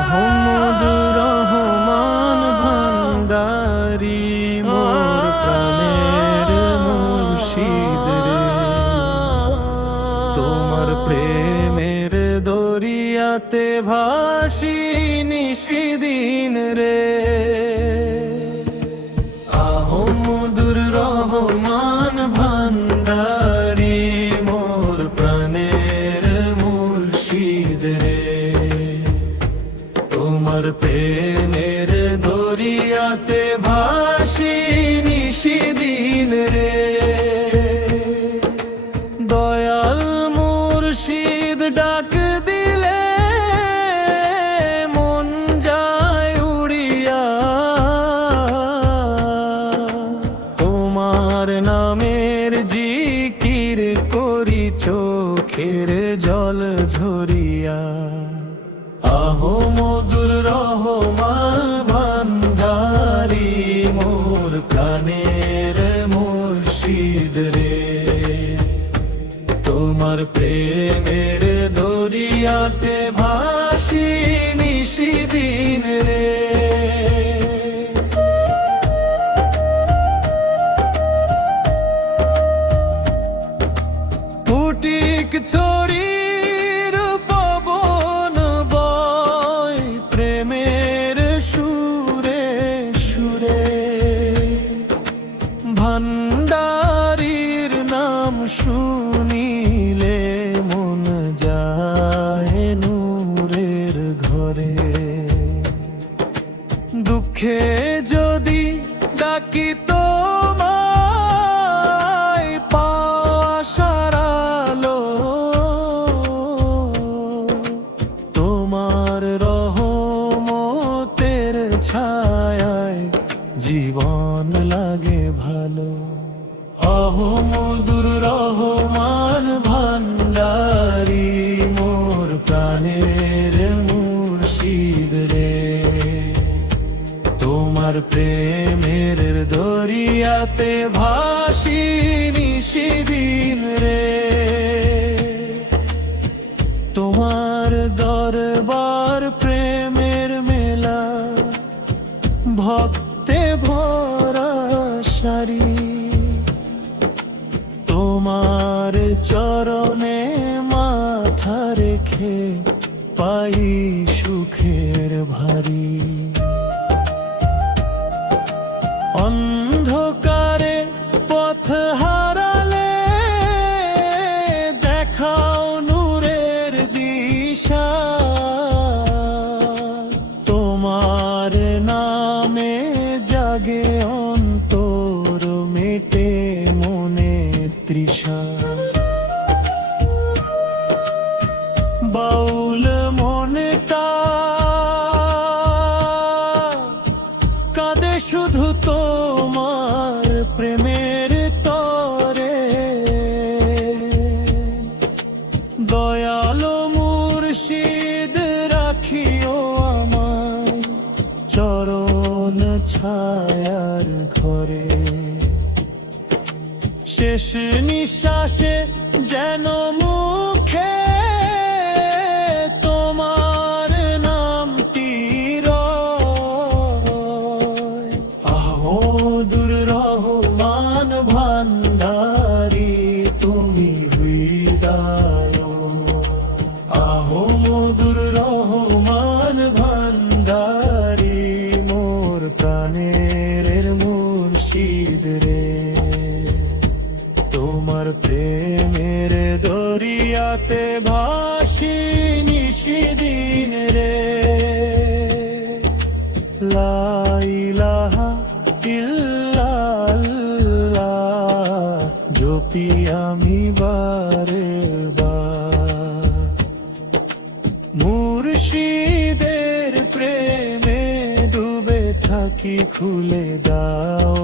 আহমদুর রহমান ভান্ডারি মোর প্রাণের মুর্শিদ রে, তোমার প্রেমের দরিয়াতে ভাসি নিশিদিন রে। আহমদুর রহমান ভান্ডারি মোর প্রাণের মুর্শিদ রে, তোমার প্রেমের দরিয়াতে ভাসি নিশিদিন রে। দয়াল মুর্শিদ ডাক দিলে মন যায় উড়িয়া, তোমার নামের জিকির করি চোখের জল ঝরিয়া। আহমদুর রহমান ভান্ডারি মোর প্রাণের মুর্শিদ রে, তোমার প্রেমের দরিয়াতে ভাসি নিশিদিন রে। ফুটিক ছড়ির পবন বয় প্রেমের সুরে সুরে, ভান্ডারির নাম শুনিলে মন যায় নূরের ঘরে। দুঃখে যদি ডাকি তোমায় পাওয়ার আলো, তোমার রহমতের ছায়ায় জীবন লাগে ভালো। আহমদুর রহমান ভান্ডারি মোর প্রাণের মুর্শিদ রে, তোমার প্রেমের দরিয়াতে ভাসি নিশিদিন রে। তোমার দরবার প্রেমের মেলা, ভক্তে ভরা সারি, তোমার চরণে মাথা রেখে পাই সুখের ভারী। অন্ধকারে পথ হারালে দেখাও নূরের দিশা, তোমার নামে জাগে অন্তর মেটে মনে তৃষা। বাউল মনটা কাঁদে শুধু তোমার প্রেমের তরে। দয়াল মুর্শিদ রাখিও আমায় চরণ ছায়ার ঘরে। শেষ নিঃশ্বাসে যেন মুখে তোমার নামটি রয়। আহমদুর রহমান ভান্ডারি তুমি হৃদয়। আহমদুর রহমান ভান্ডারি মোর প্রাণের মুর্শিদ রে, তোমার প্রেমের দরিয়াতে ভাসি নিশিদিন রে। লা ইলাহা ইল্লাল্লাহ জপি আমি বারে বার, মুর্শিদের প্রেমে ডুবে থাকি খুলে দাও